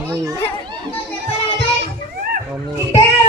Ani. Ani.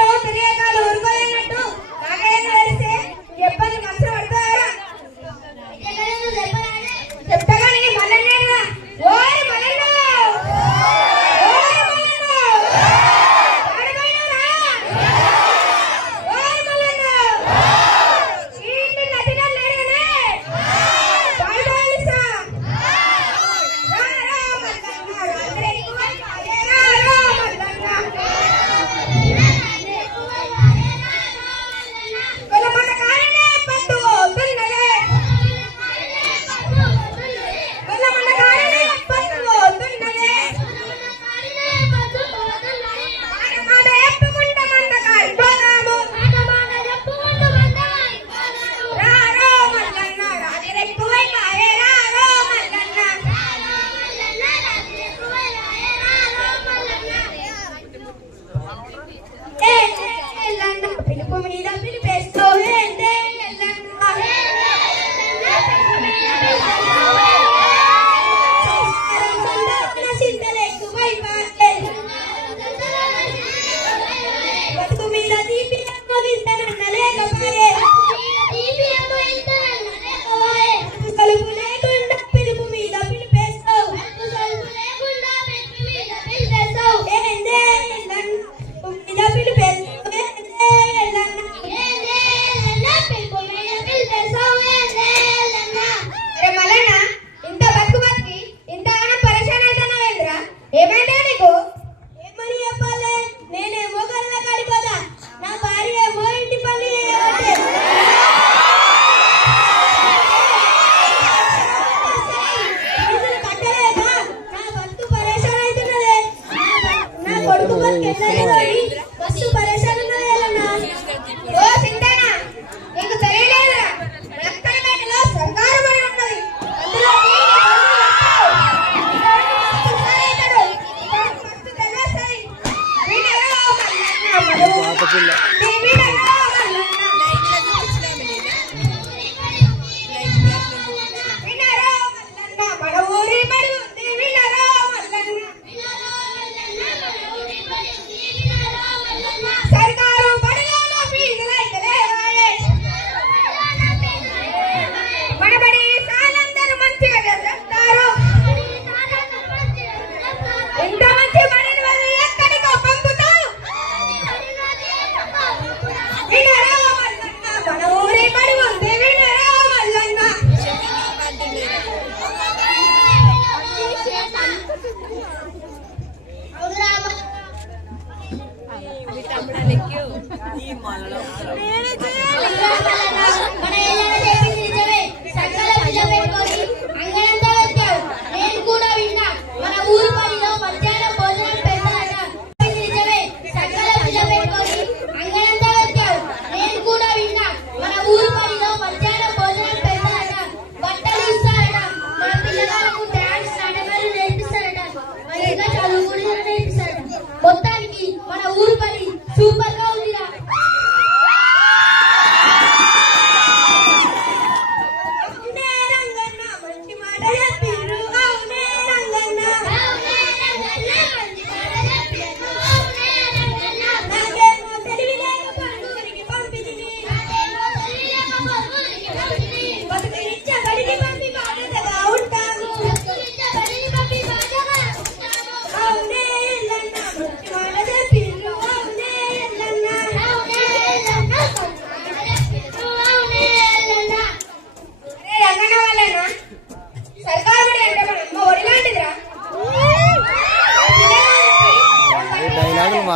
Ele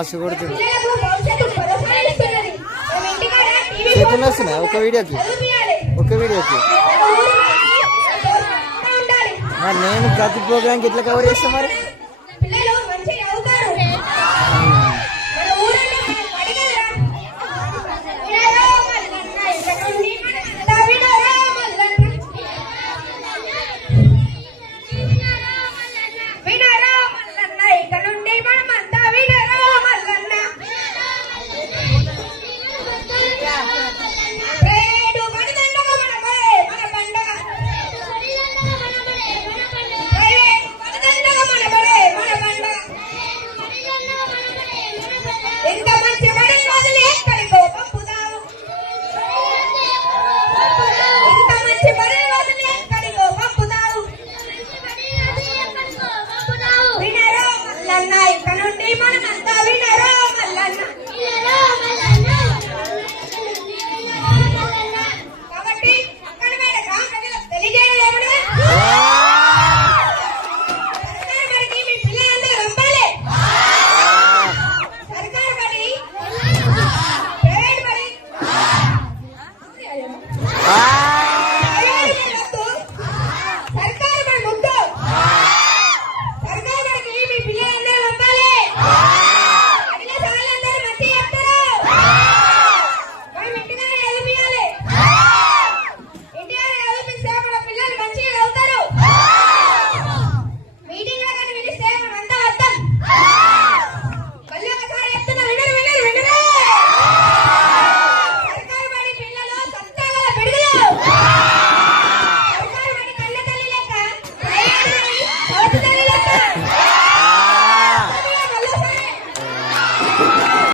మస్తు కొడుతుంది ఒక వీడియోకి? ఒక వీడియోకి? నేను ప్రతి ప్రోగ్రామ్కి ఎట్లా కవర్ చేస్తాను మరి?